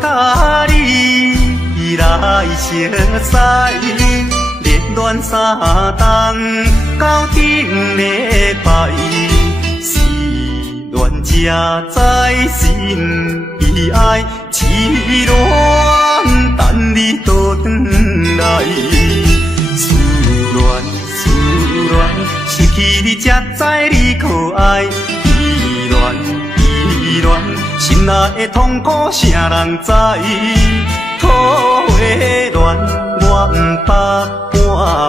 甲你来相识，热恋三冬到顶礼拜，是恋才知心悲哀，痴恋等你倒转来。思恋，失去你才知你可爱，依恋，心内的痛苦谁人知？土的恋我不捌半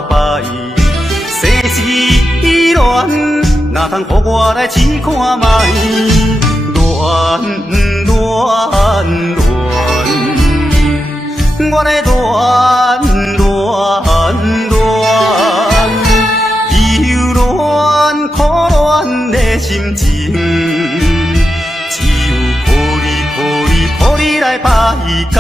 摆，世事恋哪通予我来试看卖？恋，我来恋，忧恋苦恋的心情，只有靠你来排解。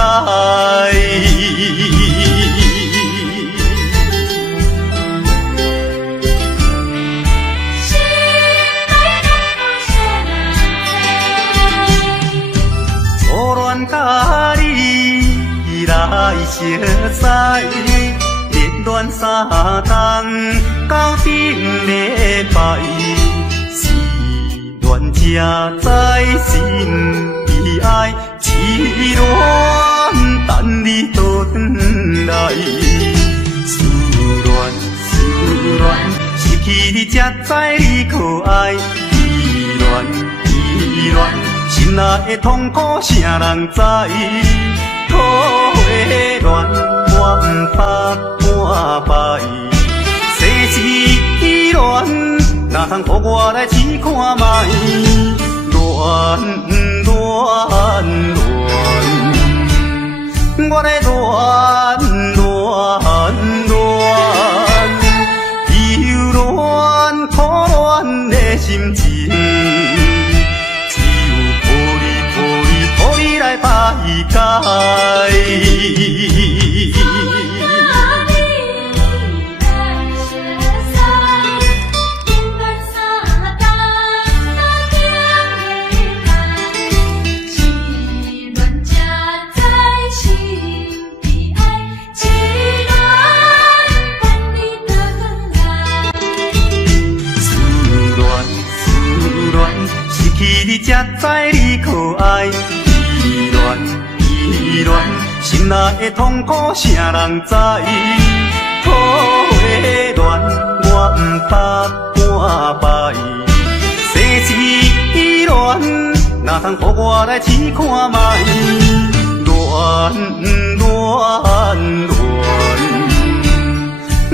初恋甲你来相识，热恋三冬到顶礼拜，是恋才知心悲哀，痴恋等你倒转来。思恋，失去你才知你可爱，依恋，心内的痛苦谁人知？土的恋我不捌半摆，世事恋哪通予我来试看卖？恋，我来恋，忧恋苦恋的心情，只有靠你来排解。你才知你可爱，依恋，心内的痛苦谁人知？土的恋我不捌半摆，世事恋哪通予我来试看卖？恋，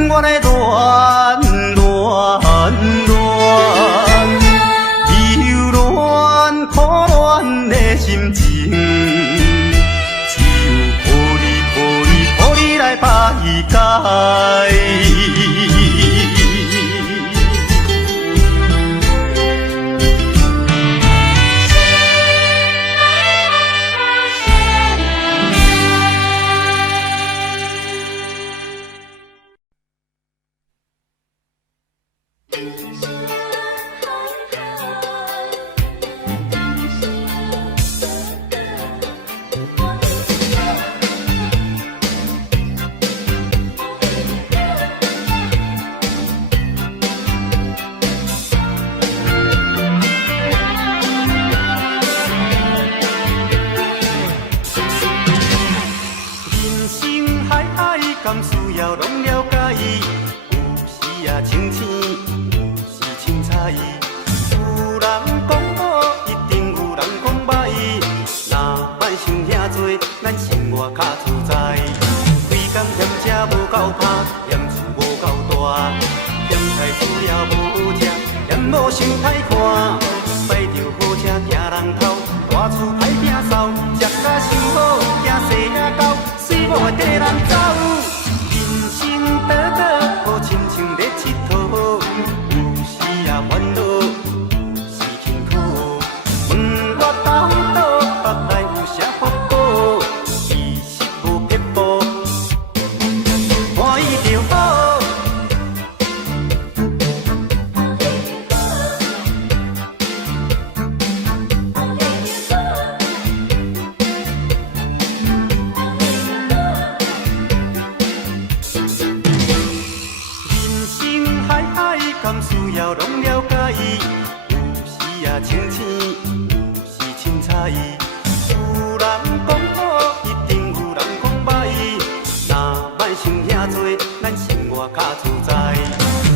我来恋，苦恋的心情，只有靠你来排解。敢需要拢了解，有时也清醒，有时凊彩。有人讲好，一定有人讲歹。若莫想遐多，咱生活较自在。规工嫌车无够拍，嫌厝无够大，嫌菜煮了无食，嫌某想歹看。摆着好车行人头，大厝歹摒扫，食甲想好，惊细仔狗，水某会跟人走。倒倒好亲像咧佚佗，有时也烦恼，有时辛苦。问我到倒腹内有啥福报？其实无撇步，欢喜就好。彩。有人讲好，一定有人讲歹。若莫想遐多，咱生活较自在。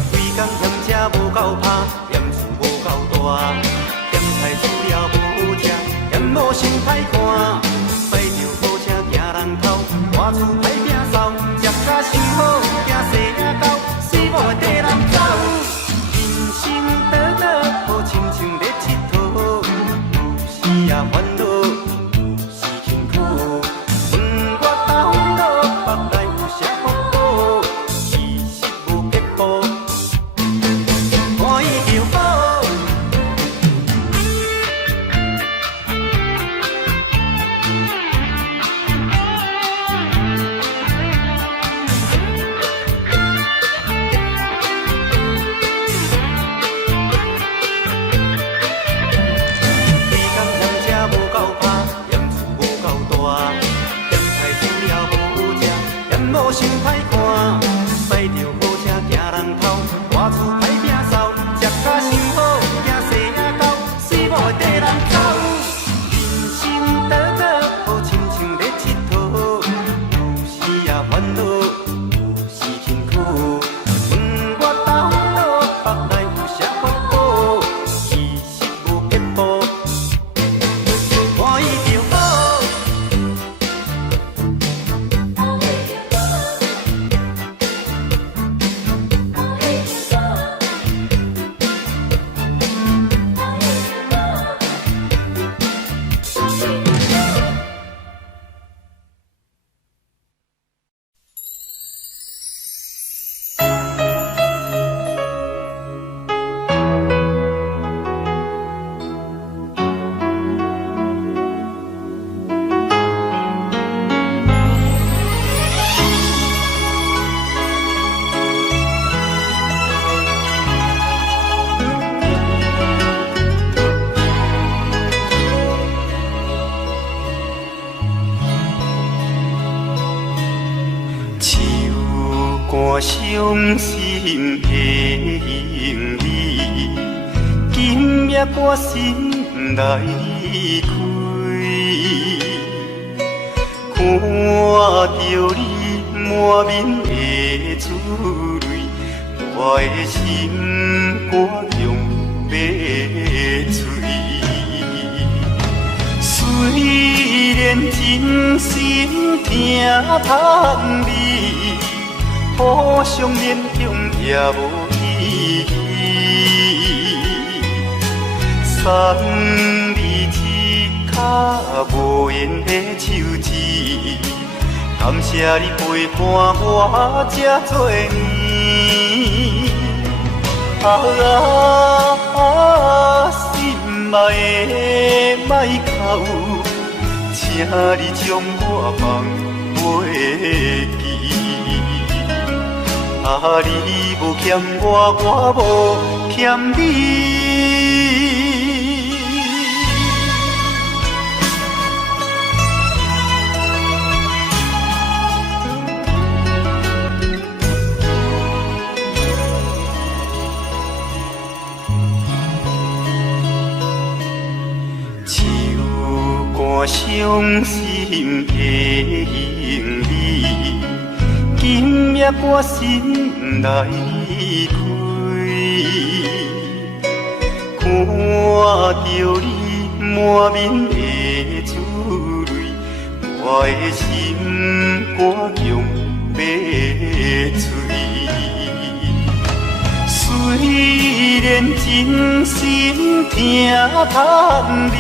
规工嫌车无够拍，嫌厝无够大，嫌菜煮了无好食，嫌某身歹看。驶着好车行人头，大厝歹摒扫，食甲伤好，惊细领狗，死某会跟人走。人生短短，好亲像咧佚佗，有时也烦恼，有时辛苦。问我头脑腹内有啥福报，其实无结果，欢喜就好。无想歹看，驶着好车行人头，大厝歹摒扫，食甲伤好，惊细领狗，死某会跟人走。人生短短，好亲像咧佚佗，有时也烦恼，有时辛苦。问我头脑腹内有啥福报，其实无结果，欢喜就好。伤心的行李，今夜我心来开，看着你满面的珠泪，我的心肝强要碎。虽然真心疼痛你，互相勉强也无意义，送你一脚无缘的手指，感谢你陪伴我这多年。心爱的莫哭，请你将我放袂记。你无欠我，我无欠你。手竿伤心的行李，今夜我心来开，看着你满面的珠泪，我的心肝强要碎。虽然真心疼痛你，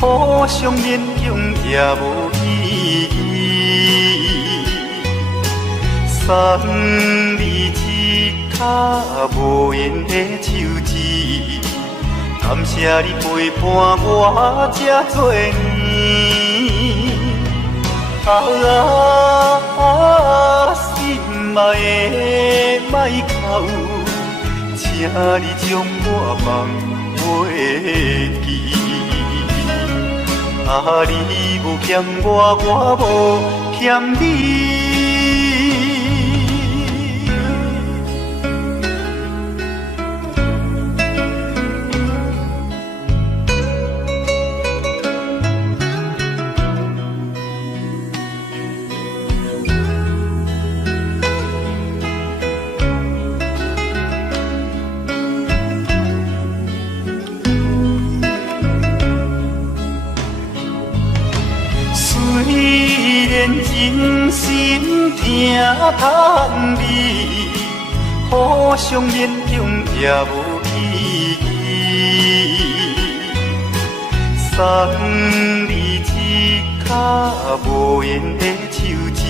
互相勉强也无意义。送你一脚无缘的手指，感谢你陪伴我这多年。心爱的莫哭，请你将我放袂记。你无欠我，我无欠你。然真心听叹味，互相勉强也无意义。送你一脚无缘的手指，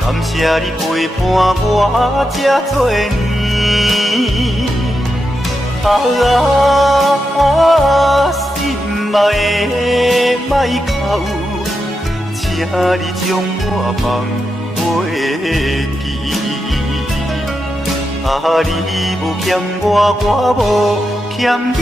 感谢你陪伴我这多年。心爱的莫哭，请你将我放袂记。你无欠我，我无欠你。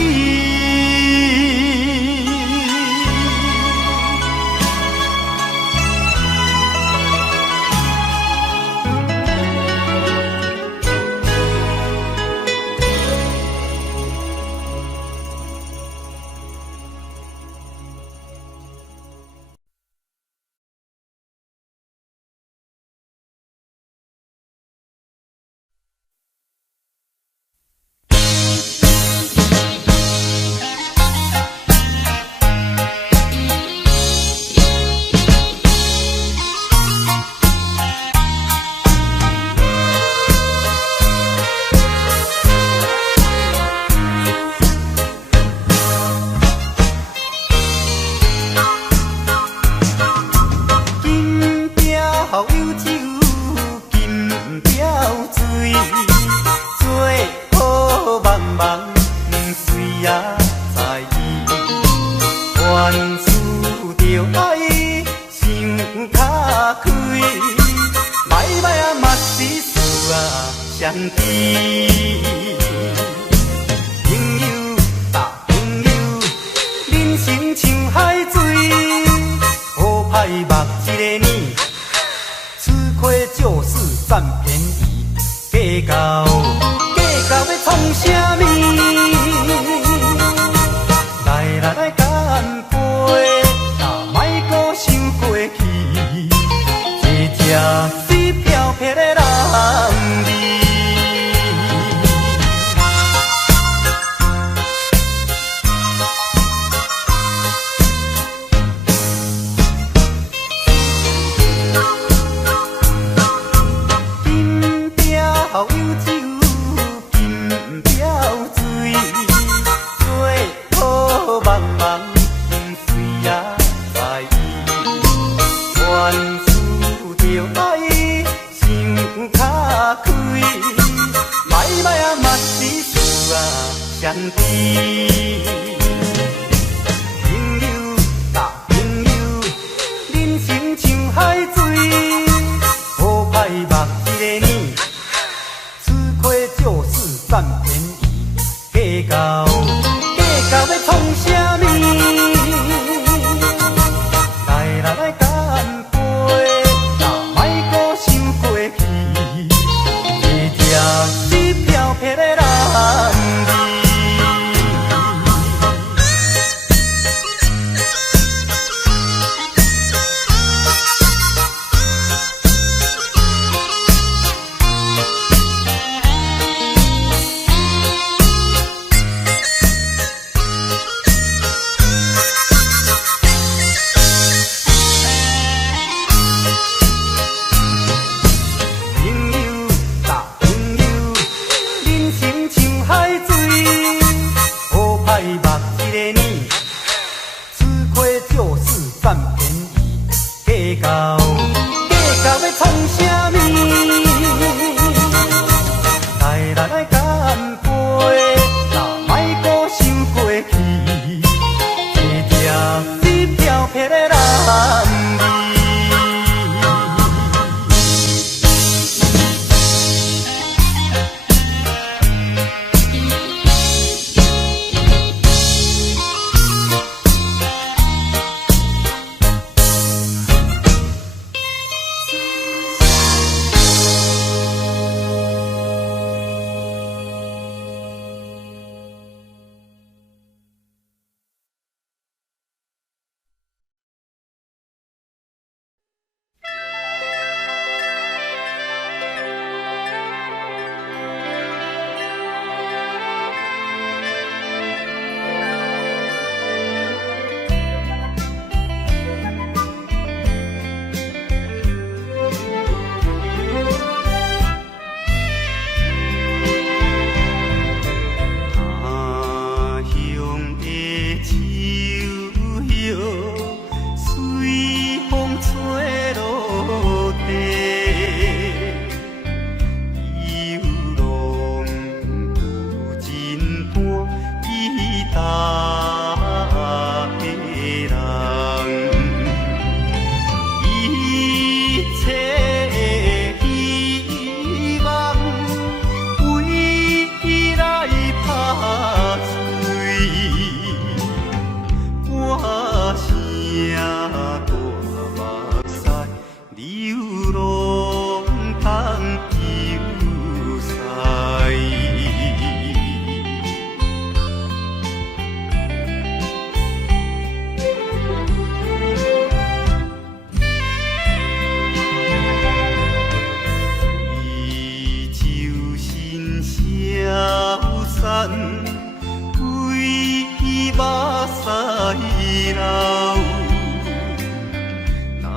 男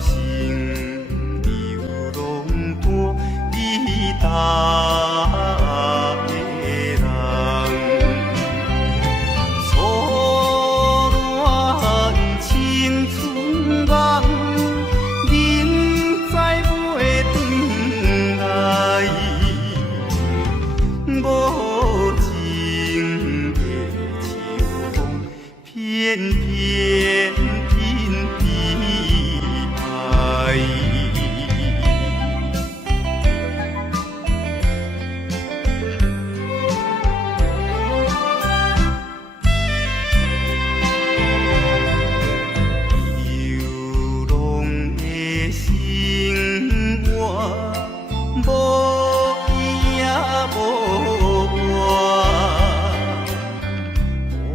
性流浪多你大个人，错乱青春梦，人再袂转来，无情的秋风偏偏紧逼来。流浪的生活，无伊也无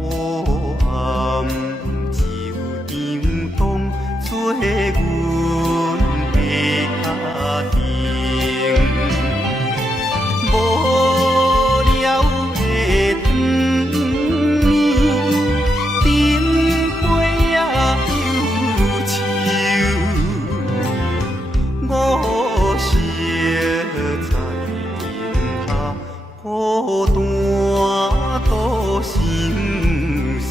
我，黑暗只有张灯做阮的家庭，无聊的长暝，灯火也忧愁，我寂在灯下孤单度心事。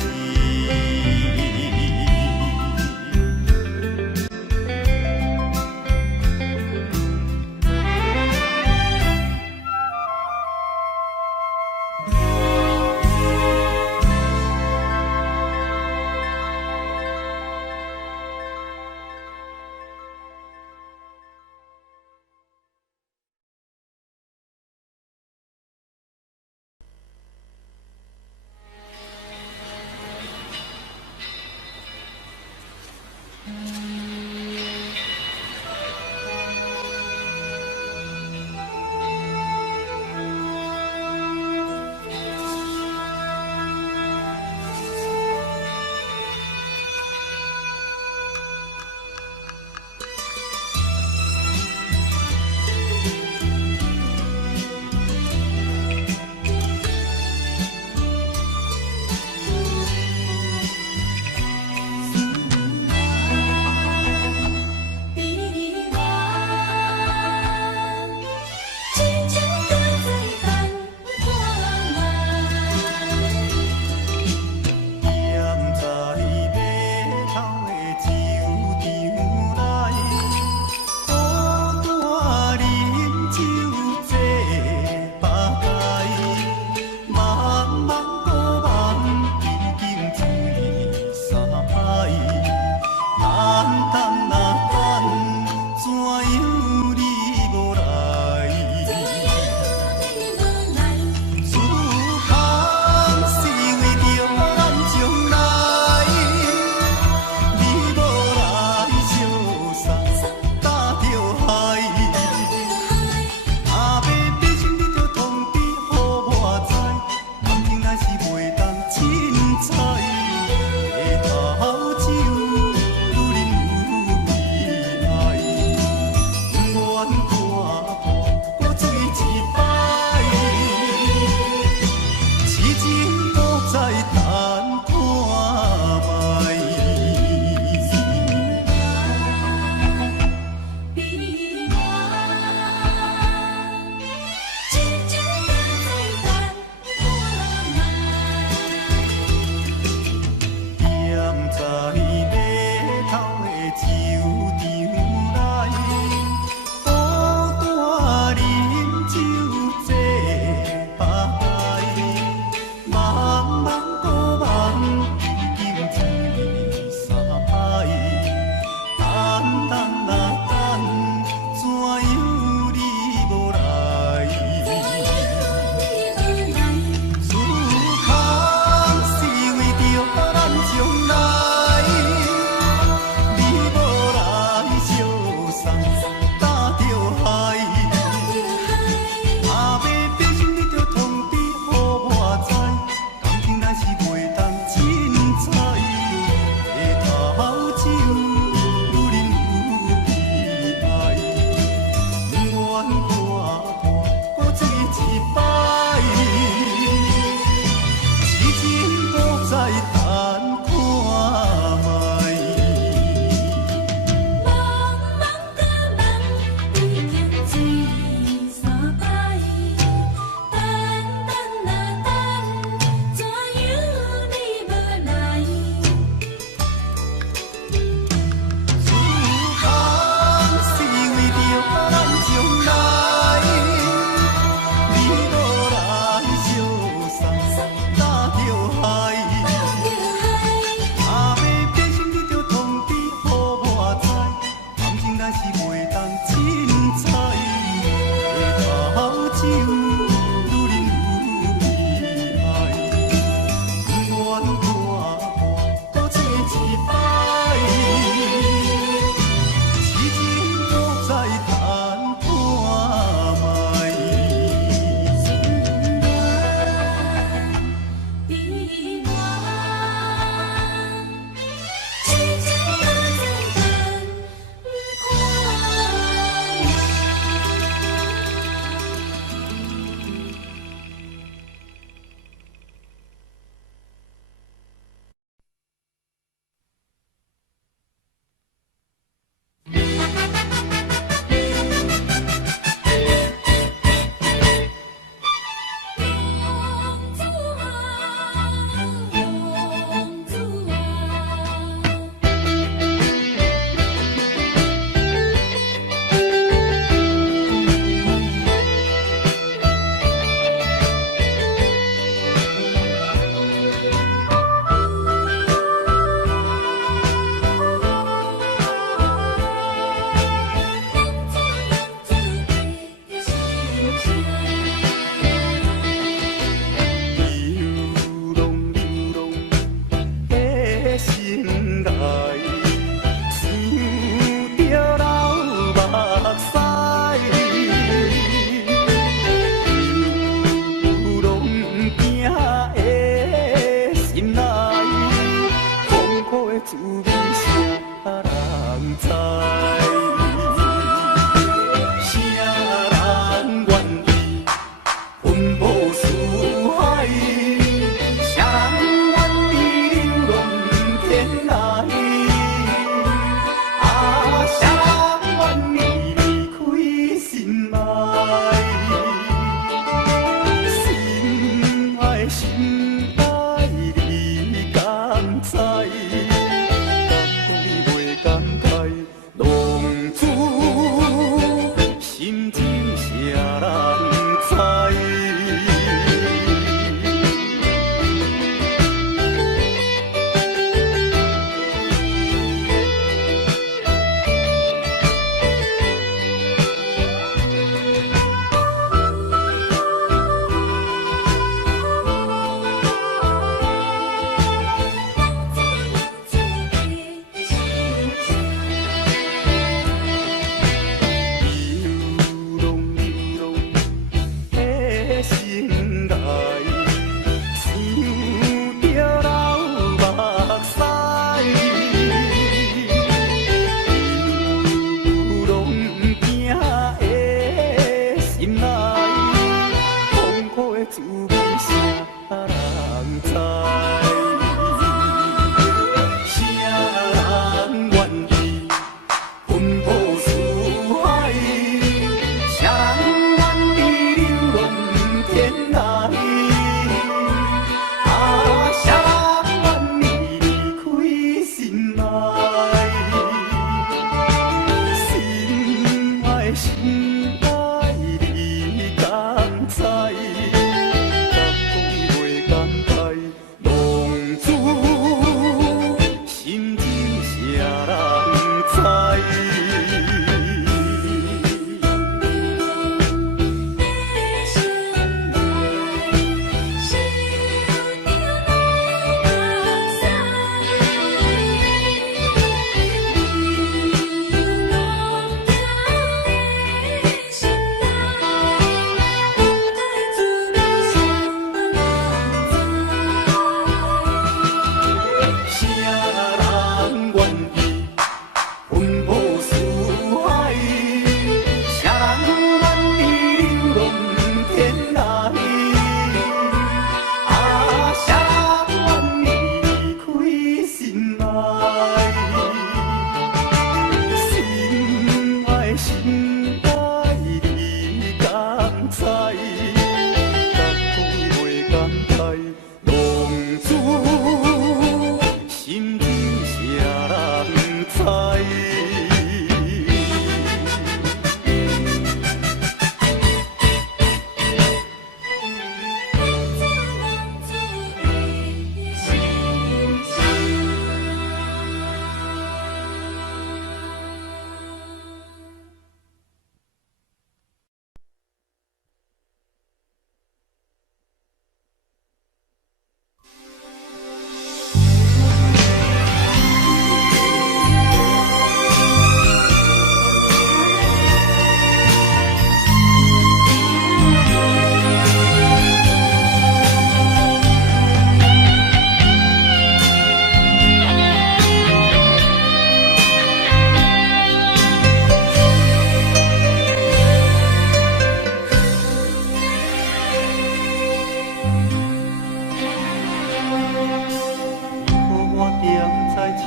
车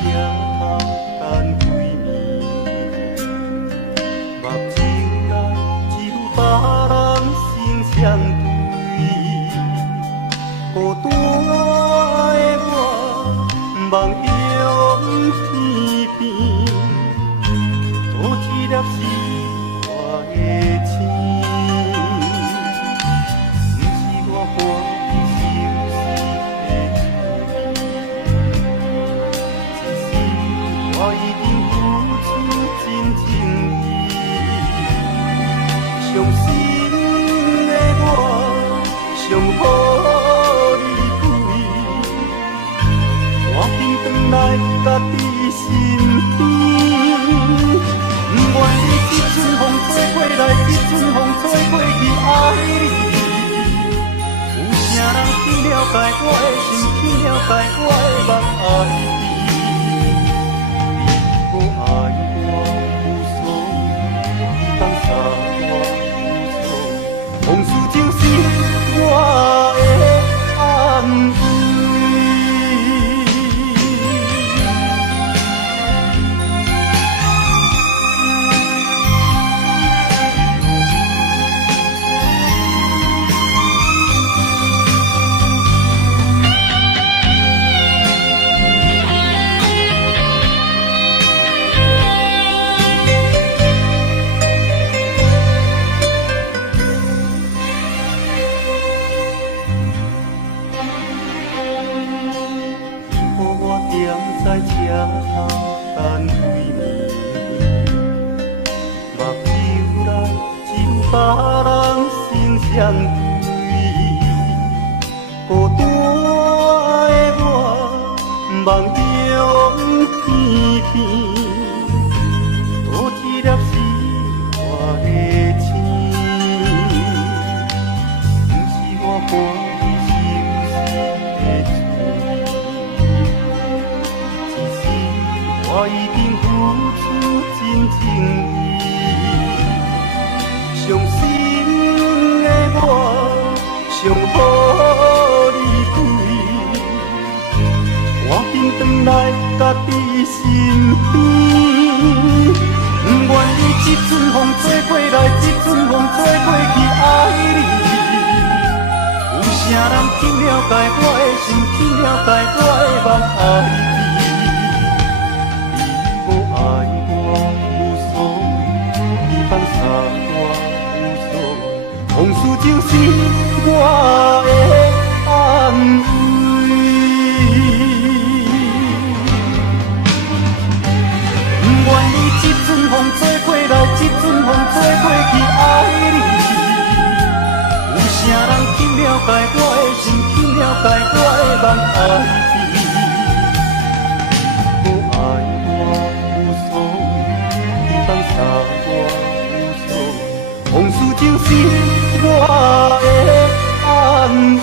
头等归暝，目睭内只有别人心相对，孤单的我望向天边，多一粒是我的星，不是我欢喜相思的滋味，我已经付出真情意，伤心的我想予你归，我紧转来家己身边，不愿你一阵风吹过来，一阵风吹过去爱你，有啥人去了解我的心，去了解我的梦爱你。无爱我无所谓，你放下我无所谓，往事就是我的安慰。在车头等归暝，目睭内只有别人心相对，孤单的我望向天边，多一粒是我的星，不是我欢喜相思的我已经付出真情意，伤心的我想予你归，我紧转来家己身边，不愿你一阵风吹过来，一阵风吹过去爱你，有啥人去了解我的心，去了解我的梦爱你。爱我无所谓，你放下我无所谓，往事就是我的安慰。不愿你一阵风吹过来，一阵风吹过去爱你，有啥人去了解我的心，去了解我的梦爱你。往事就是我的安慰。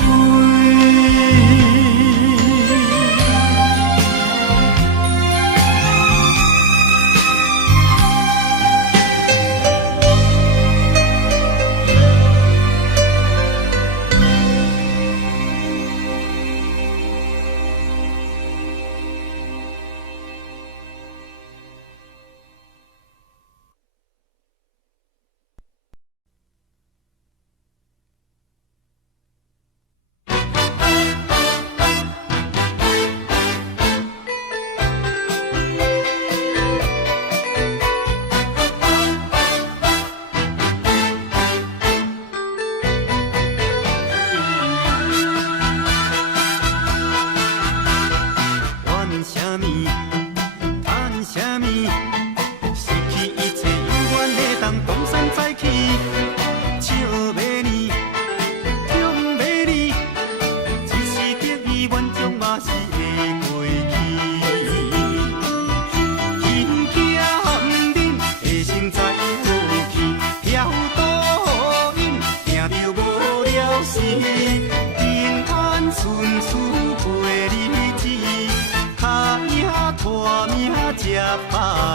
百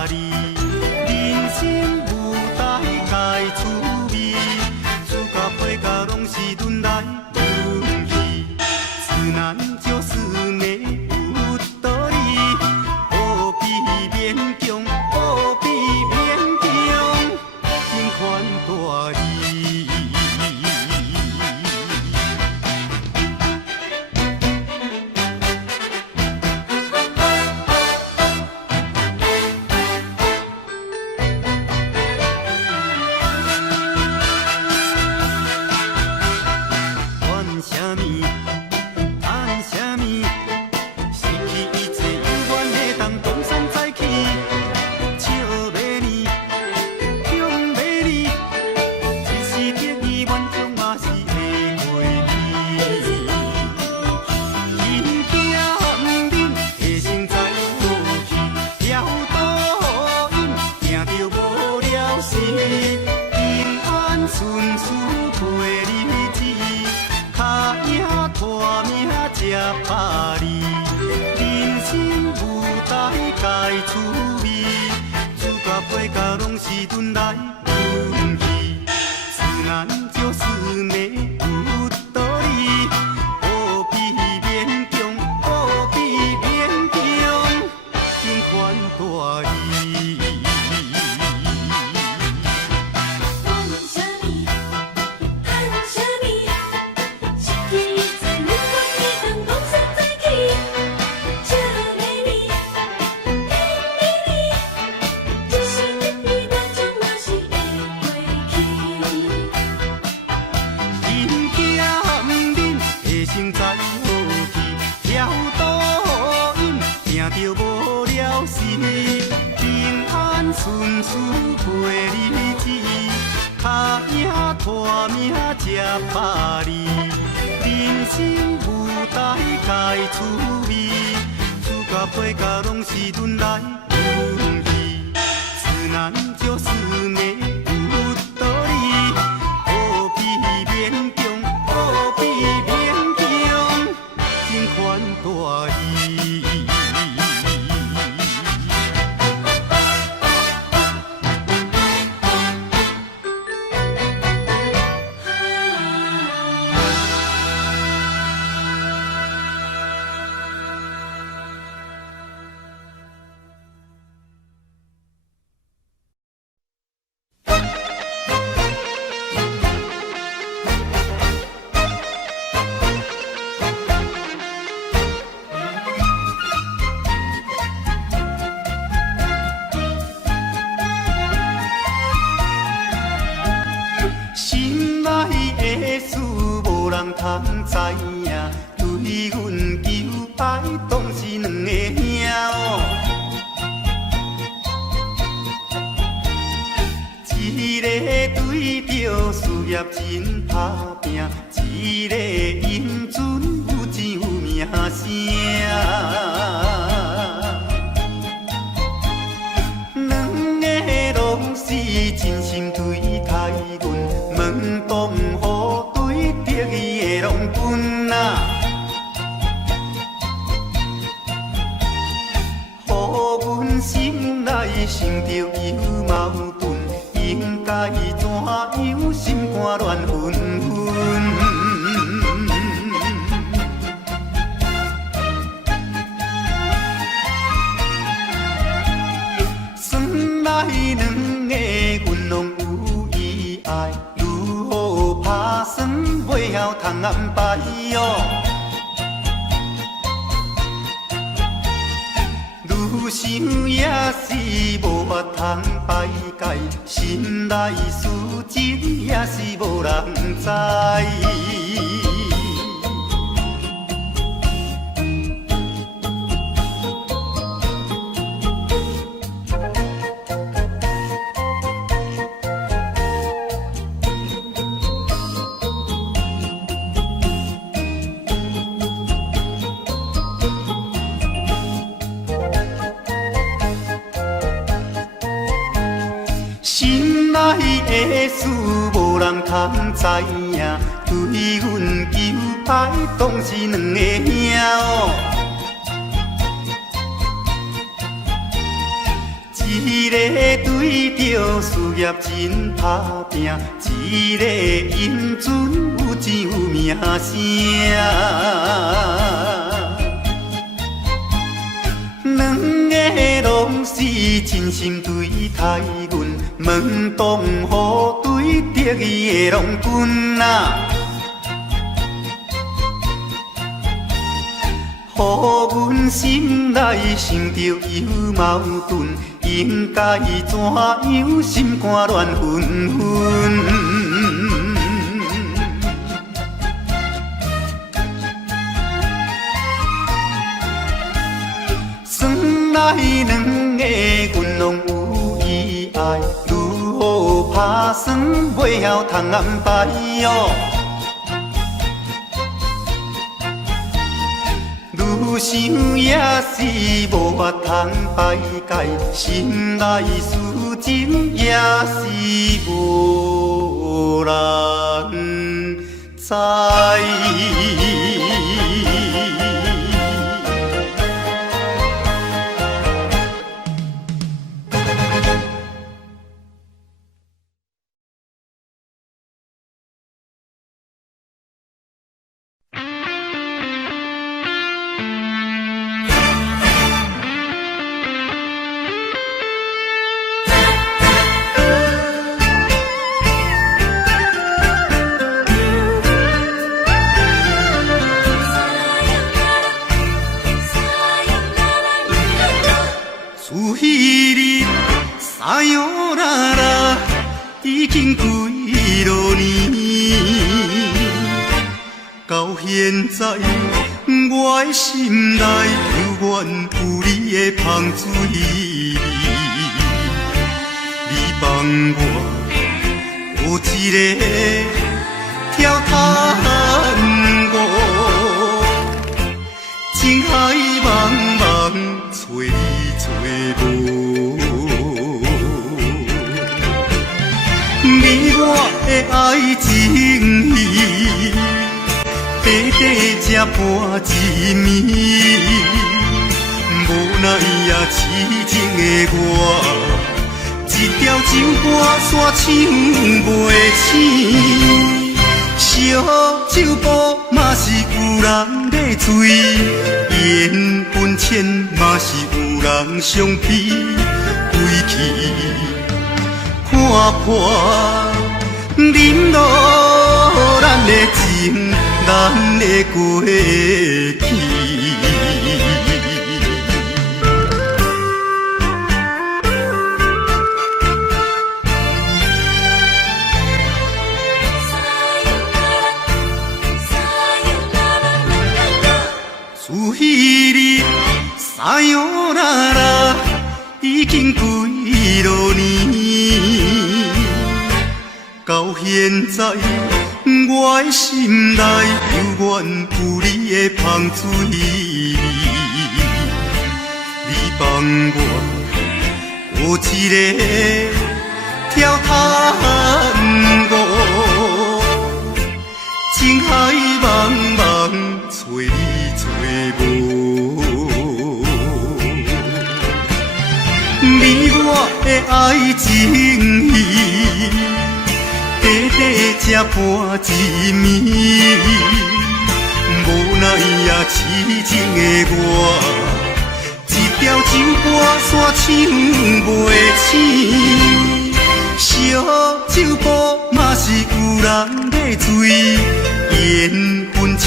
里，人生舞台该趣味，主角配角拢是轮来轮去，自然就是美有道理。界趣味，主角配角拢是轮来轮去，自然就是美有道理。何必勉强，何必勉强，情款大意。顺事陪日子，脚影拖命吃百里，人生舞台该趣味，主角配角拢是轮来轮去，自然就是美有道理，何必勉强，何必勉强，情款大意。通知影，对阮求爱当是两个兄哦。一个对着事业真打拼，一个英俊有钱有名声。两个拢是真心对待阮，门当户对得意的拢分啊。予阮心内想着有矛盾，应该怎样心肝乱纷纷？算来两个阮拢有意爱，如何打算袂晓通安排哦？愈想也是无法通排解，心内事情也是无人知。心内的事无人通知影，对阮求爱当是两个兄哦。一个对着事业真打拼，一个英俊有钱有名声。两个拢是真心对待阮，门当户对得意的拢分啊。予阮心内想着有矛盾，应该怎样心肝乱纷纷？算来两个阮拢有意爱，如何打算袂晓通安排哦？愈想也是无法通排解，心内事情也是无人知。自彼日撒哟啦啦，已经几落年。到现在，我的心内犹原有你的香水味。你帮我有一个跳探戈，情海茫茫找你找无。你我的爱情戏，短短才半一暝，无奈也痴情的我。一条情歌线唱袂醒，烧酒煲嘛是有人在醉，缘分浅嘛是有人相批，归去看破，忍落咱的情，咱的过去。自彼日撒哟啦啦，已经几落年。到现在，我的心内犹原有你的香水味。你帮我有一个跳探戈，情海茫茫找你找无。你我的爱情戏，短短才半一暝，无奈也痴情的我，一条情歌线唱袂醒，烧酒煲嘛是有人在醉，缘分浅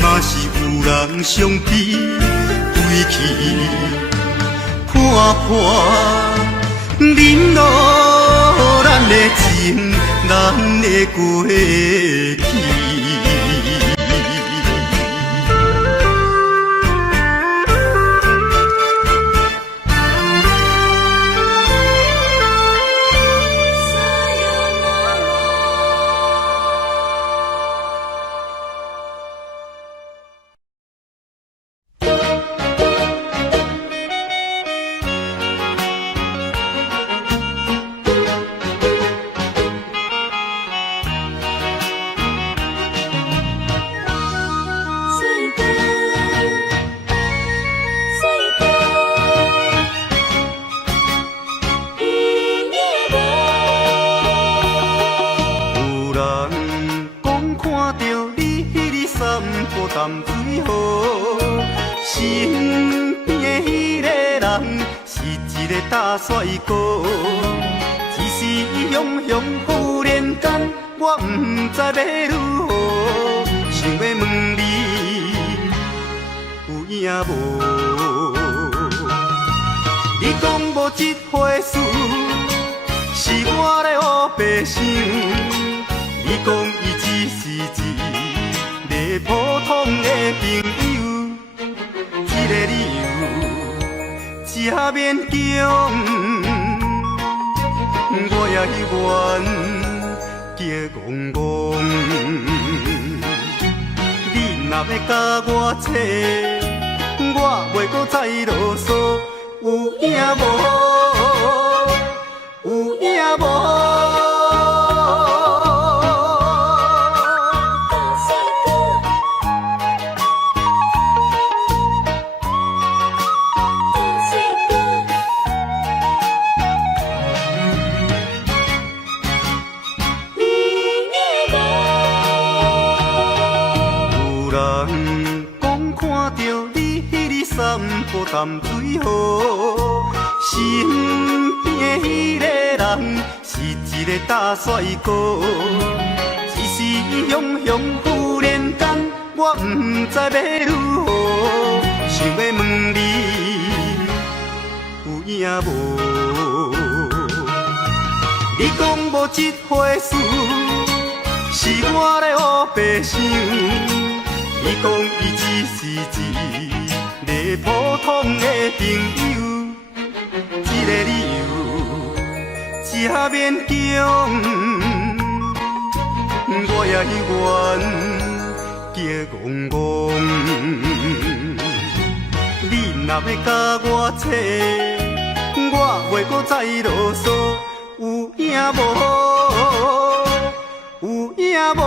嘛是有人相批，归去看破，忍落咱的情，咱的过去。淡水河，身边的迄个人是一个大帅哥。只是雄雄忽然间，我不知要如何，想要问你有影无？你讲无这回事，是我咧胡白想。你讲伊只是一个普通的朋友，这个理由真勉强，我也愿叫戆戆。你若要甲我扯，我袂搁再啰嗦，有影无？有影无？淡水河，身边的迄个人是一个大帅哥。只是雄雄忽然间，我不知要如何，想要问你有影无？你讲无这回事，是我咧黑白想。你讲伊只是一个普通的朋友，这个理由真勉强。我也愿结戆戆，你若要甲我扯，我袂搁再啰嗦，有影无？有影无？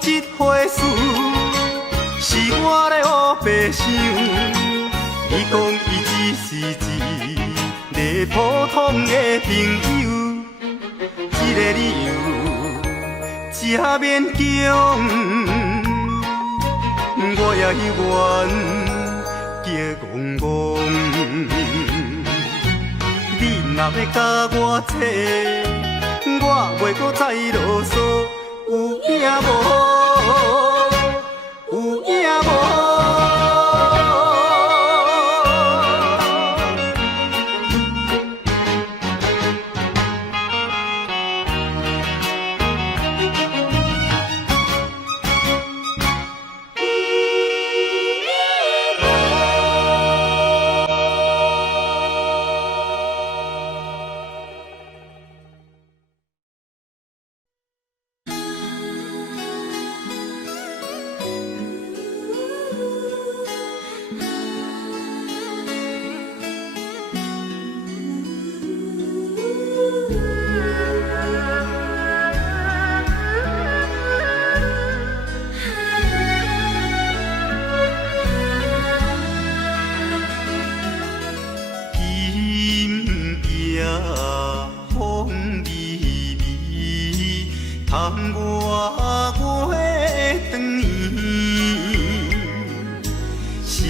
这回事是我咧黑白想，你讲伊只是一个普通的朋友，这个理由真勉强。我也愿结戆戆，你若要甲我扯，我袂搁再啰嗦。有影无？有影无？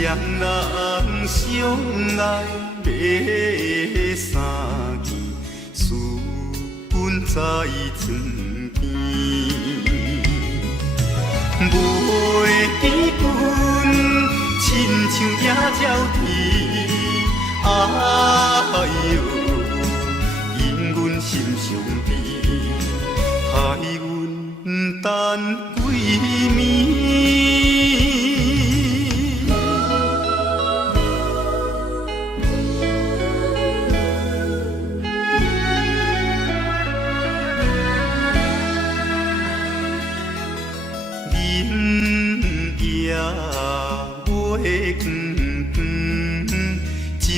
双人相爱买三件，私奔在床边，袂记阮亲像野鸟啼，哎哟，因阮心伤悲，害阮等几暝。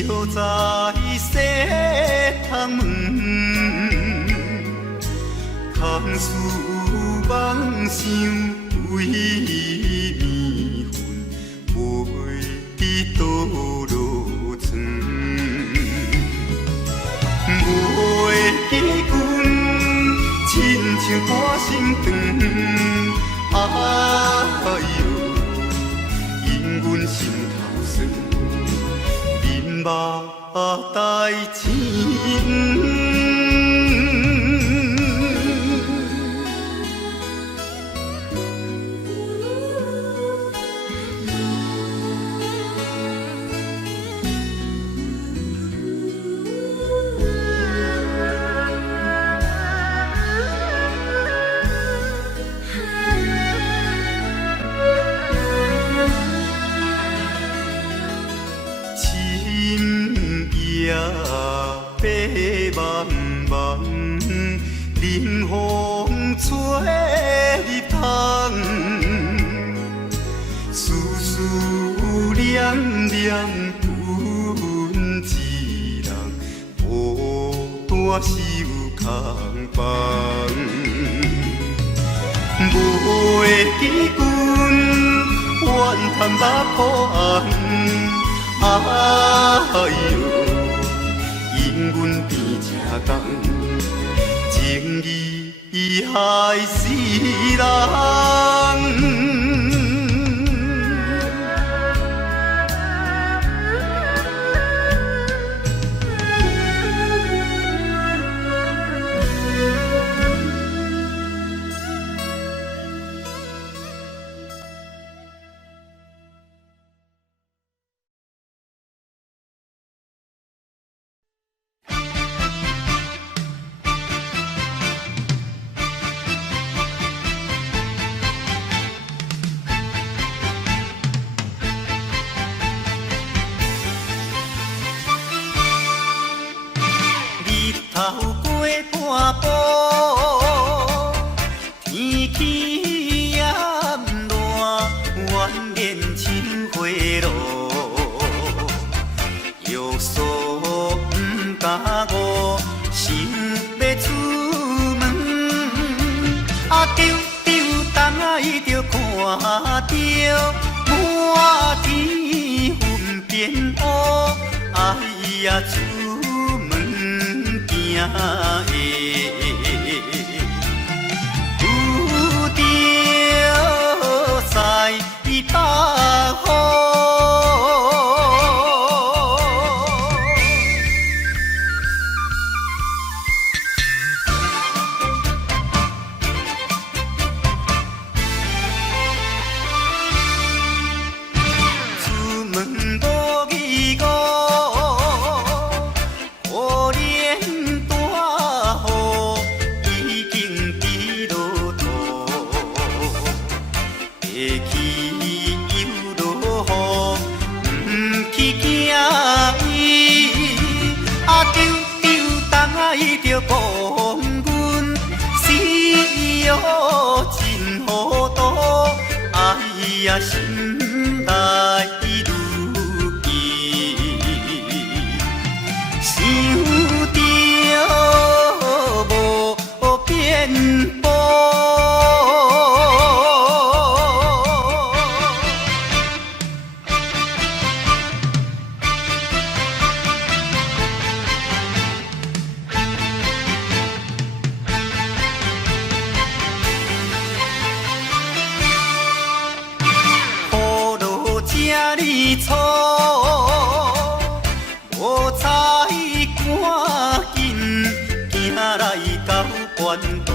照在西窗门，空思梦想为暝昏，袂记倒落床，袂记阮亲像半心肠，哎哟，因阮心头酸。目代情。白茫茫，冷风吹入窗，丝丝凉凉，阮一人孤单守空房，袂记阮怨叹目苦红，哎哟。因阮边吃重，情义害死人。头过半步，天气炎热，愿连亲花落，约束不敢误，想要出门，丢东仔就看着满天云变乌，哎呀！有着在北风，出门无义务。着讲阮死哦真糊涂，哎呀心内如记，想着无变步。错，无采赶紧行来到关渡，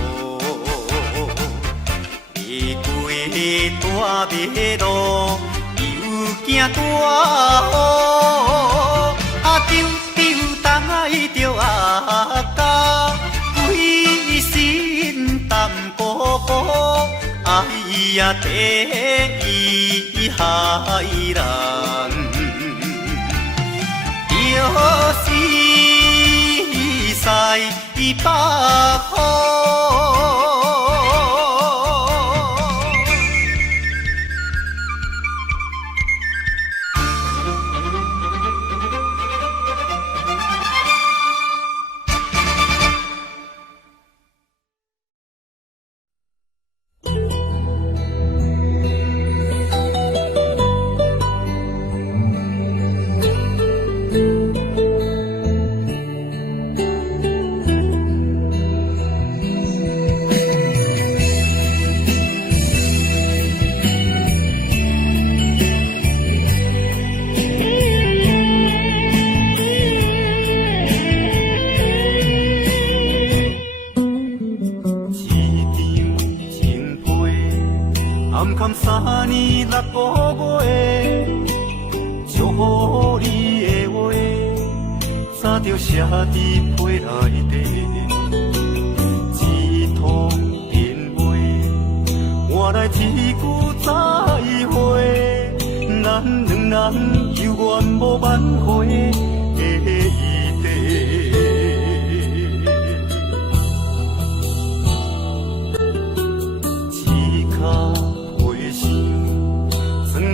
离过大马路，又惊大雨，丢东仔着阿家，规身淡薄薄，哎呀第一害人。就是在北方。暗坎3年6个月，祝福你的话，早就写伫被内底。一通电话，换来一句再会，咱两人有缘无挽回的余地。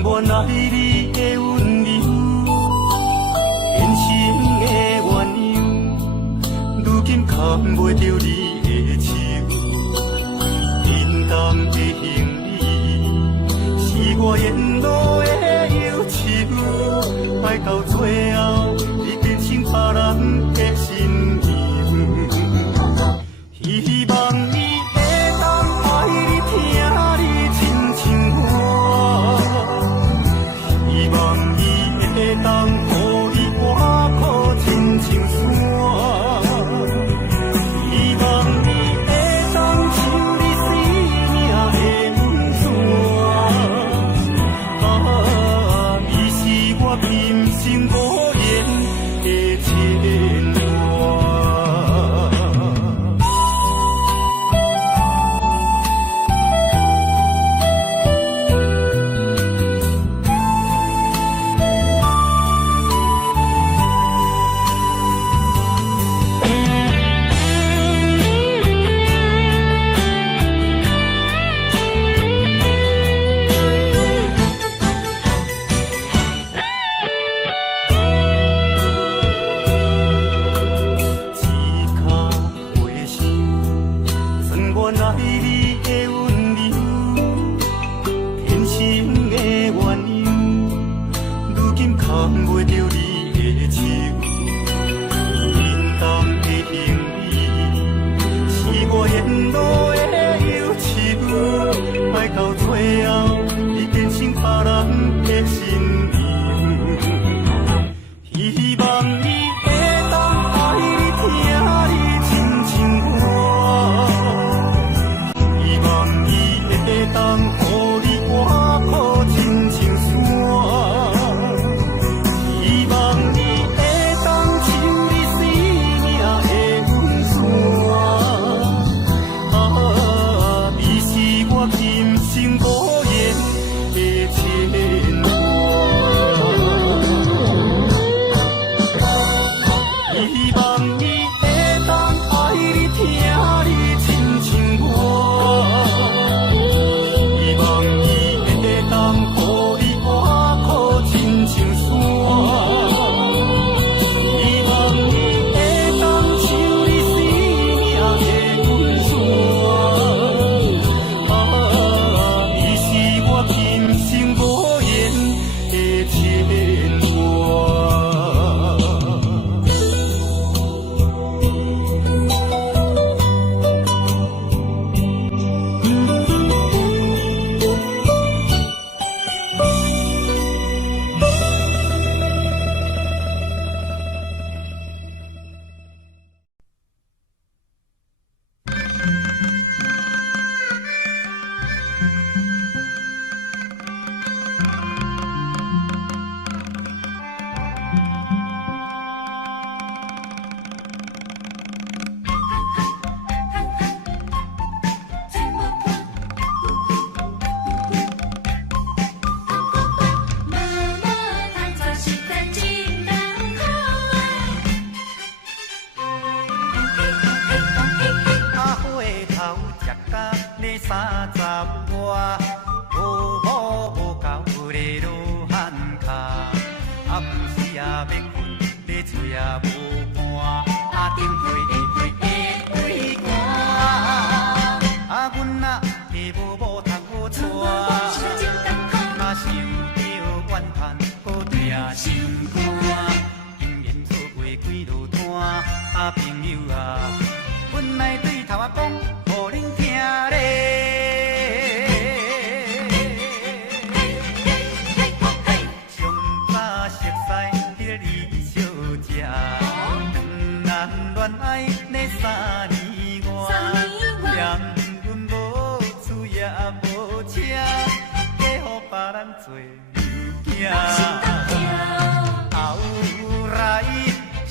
原来你的温柔，现实的鸳鸯，如今牵袂着你的手。平淡的行李，是我沿路的忧愁。爱到最后，你变成别人的新娘。希望你会当爱你听你亲像我，希望你会当予你活苦亲像山，希望你会当像你生命的温泉，你是我今生无言的牵挂。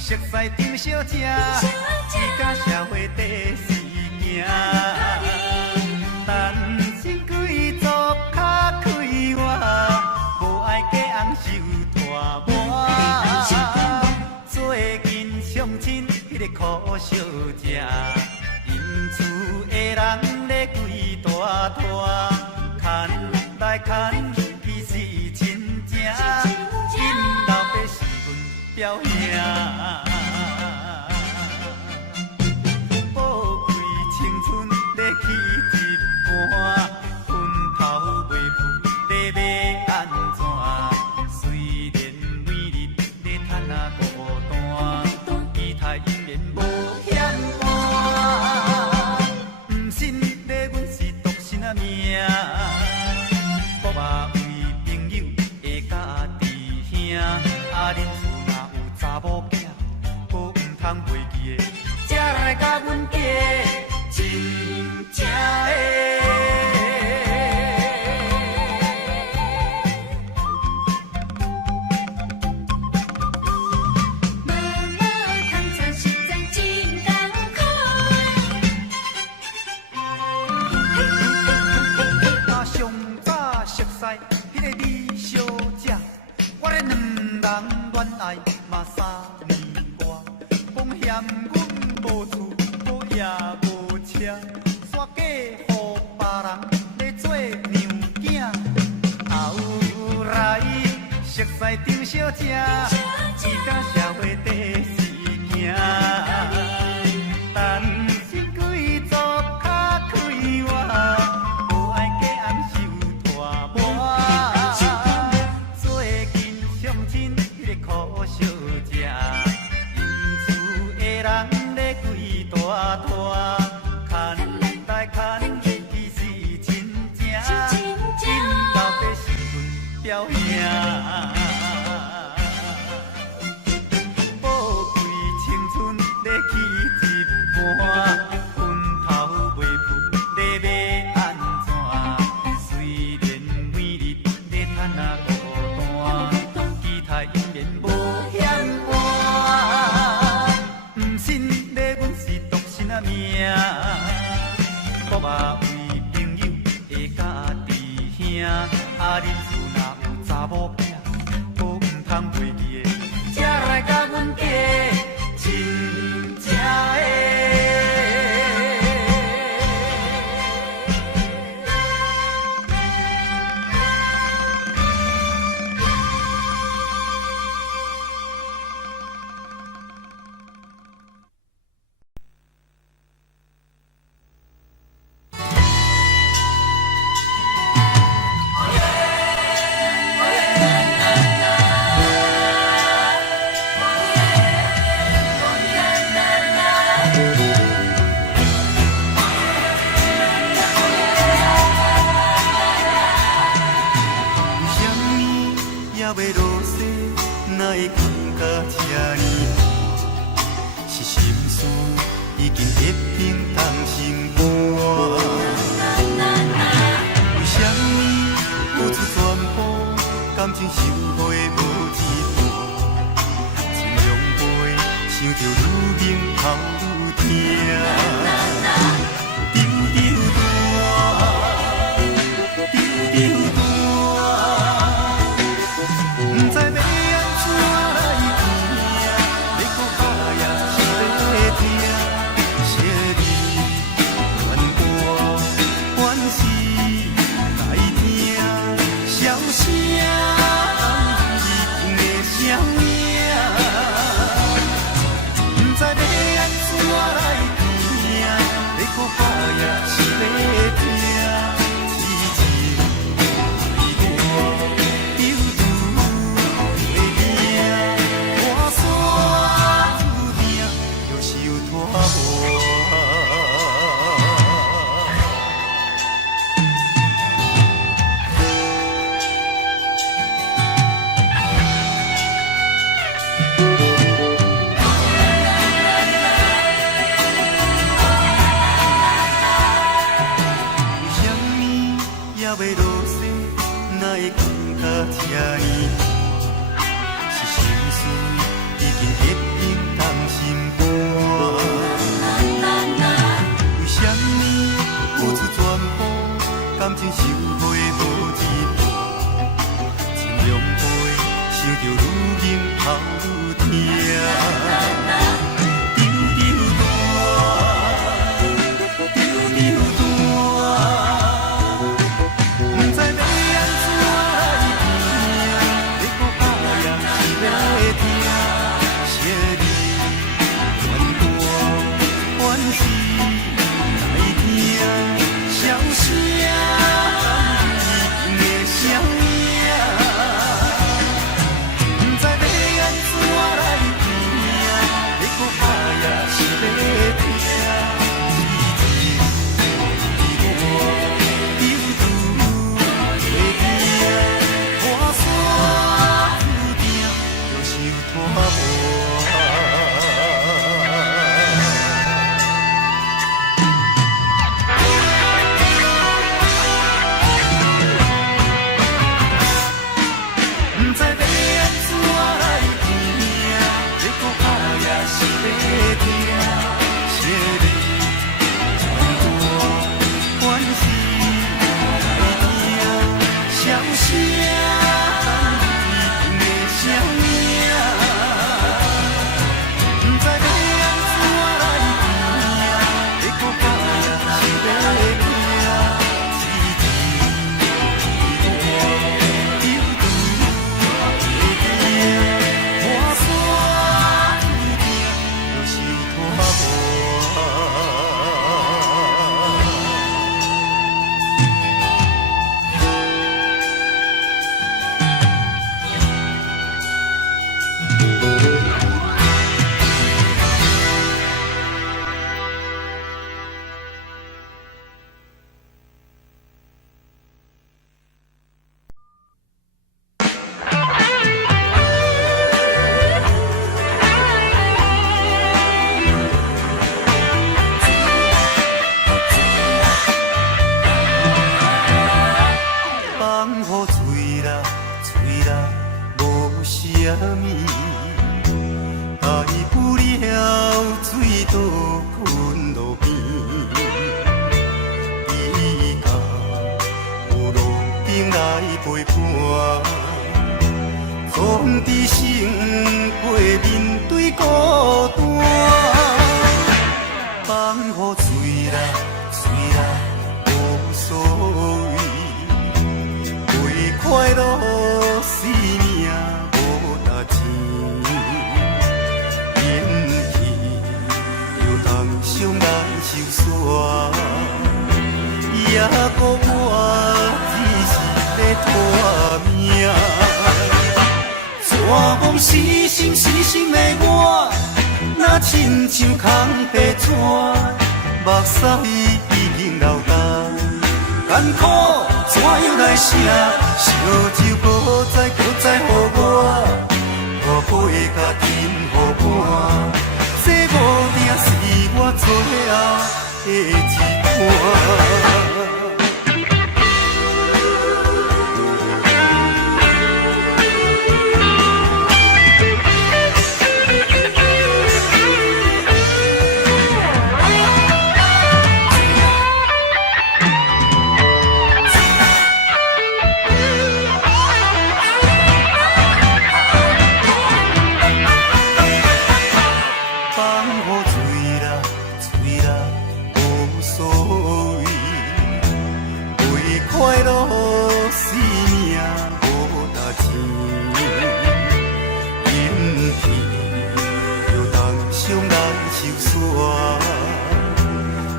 熟悉张小姐，一甲社会第四行，单身贵族较快活，无爱嫁翁受拖磨。最近相亲迄个苦小姐，因厝的人咧规大拖，牵来牵去是亲情，因老爸是阮表兄。车，煞嫁予别人来做娘囝。后来熟悉张小姐，伊甲社会第四行。但是贵族较开活，无爱嫁翁受拖磨。最近相亲迄个苦小姐，因厝的人咧跪大拖，看来看去是真正，因到底是阮表兄。啊，恁厝若有查某囝，无毋通袂记的，才来甲阮嫁亲情的。小声。讲死心死心的我，若亲像空白纸，目屎已经流干，艰苦怎样来写？烧酒搁再予我，破杯甲饮予满，这无定是我最后的一盘。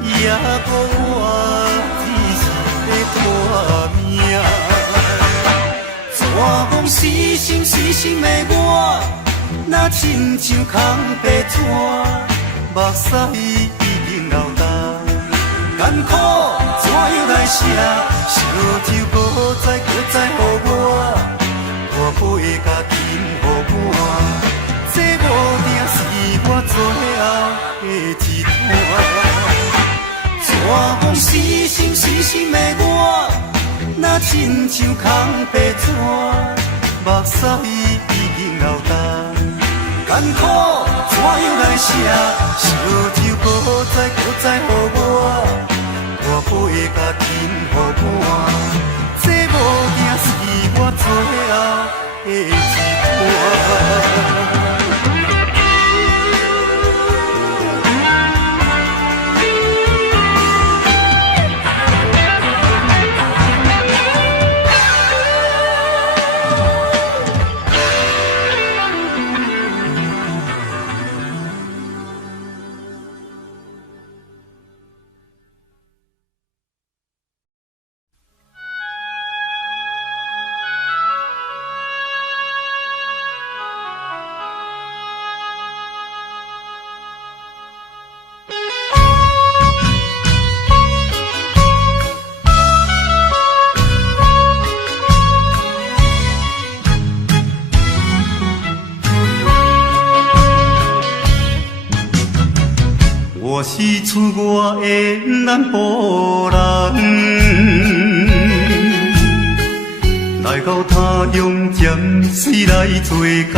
也讲我只是个拖命，怎讲死心的我，若亲像空白纸，目屎已经流干，艰苦怎样来写？烧酒搁再予我，破杯甲饮予满，这无定是我最后的一盘。我讲死心的我，若亲像空白纸，目屎已经流干，艰苦怎样来写？烧酒搁再予我，破杯甲饮予满，这无定是我最后的一盘。我是出外的南部人，来到他乡暂时来做工，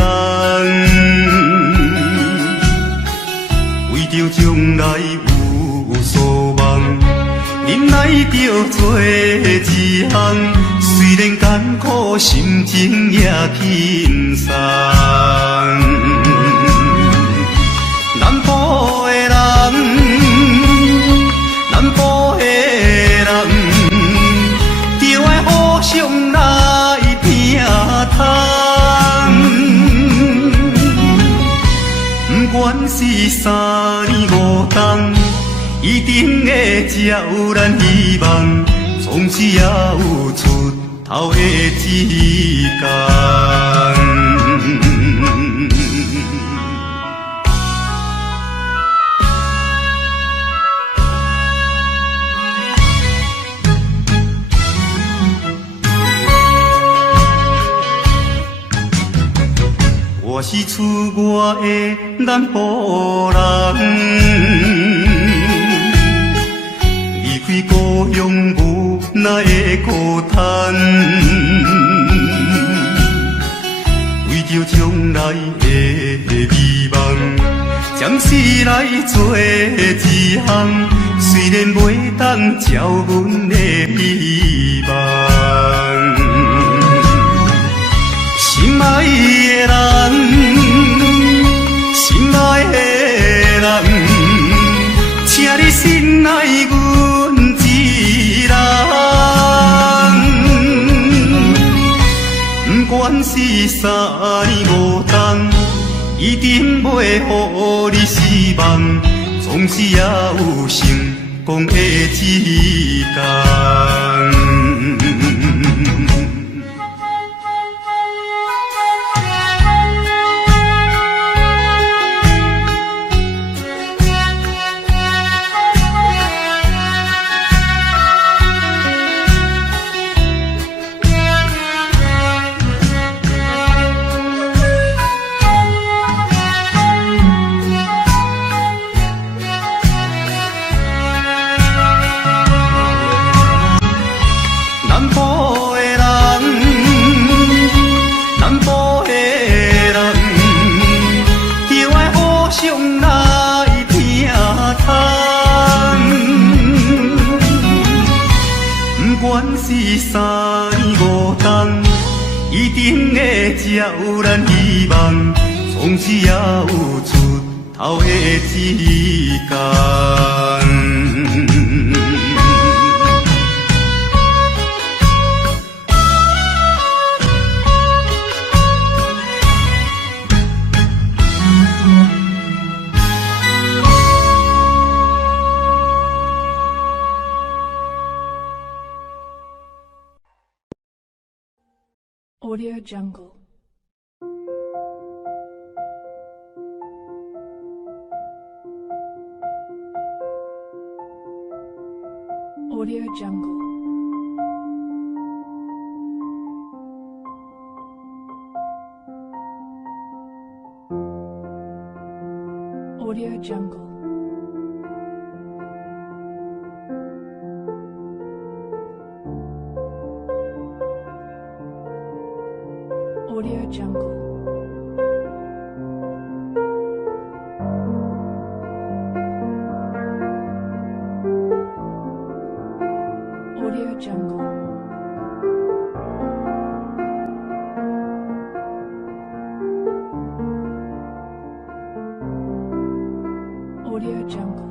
为着将来有所望，忍耐着做一项，虽然艰苦，心情也轻松。南部的人，南部的人，就爱互相来拼汤。不管是三年五冬，一定会才有咱希望，总是也有出头的一天。我是出外的南部人，离开故乡无奈的孤单，为着将来的美梦，暂时来做一项，虽然袂当照阮的希望。心爱的人，心爱的人，请你心爱阮一人。不管是三年五冬，一定袂予你失望，总是也有成功的一天。原是3、5冬，一定会才有咱希望，从此也有出头的一天。Audio Jungle. Audio Jungle. Audio Jungle. Audio Jungle. Audio Jungle. Audio Jungle. Audio Jungle.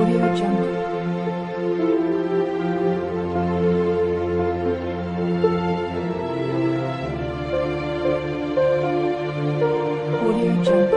Audio Jungle. Audio Jungle. Audio Jungle.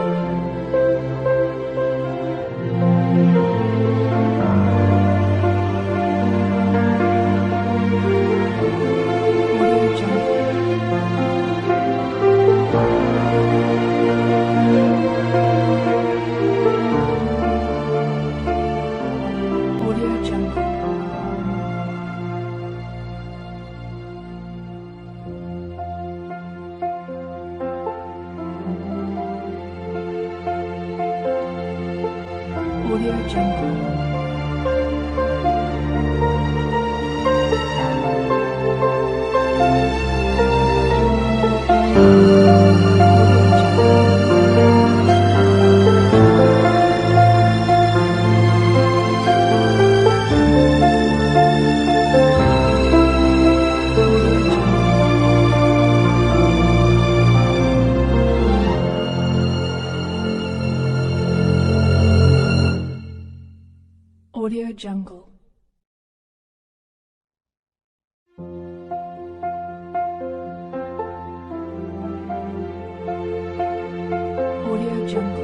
Audio Jungle. Audio Jungle. Audio Jungle. Audio Jungle.